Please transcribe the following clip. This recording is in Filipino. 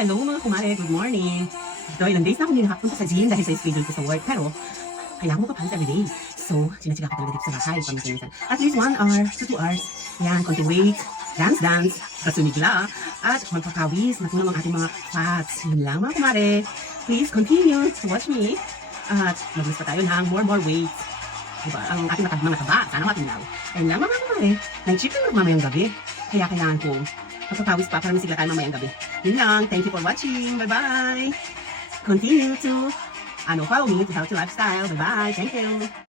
Hello mga kumare, good morning. Ito, ilang days na ako hindi nakapunta sa gym dahil sa schedule ko sa work. Pero, kailangan ko pa everyday. So, sinasiga ko talaga dito sa bahay. Paminsan-minsan. At least 1 hour to 2 hours. Yan, konti weight, dance, kasunigla, at magpakawis, natulong ang ating mga fats. Yun lang mga kumare. Please continue to watch me. At mag-list pa tayo ng more weight. Diba? Ang ating mga taba, sana matinaw. Ayun lang mga kumare. Nag-chip na mamayang gabi. Kaya kailangan ko magpapawis pa para masigla tayo mamayang gabi. Yun lang. Thank you for watching. Bye-bye. Continue to follow me to Healthy Lifestyle. Bye-bye. Thank you.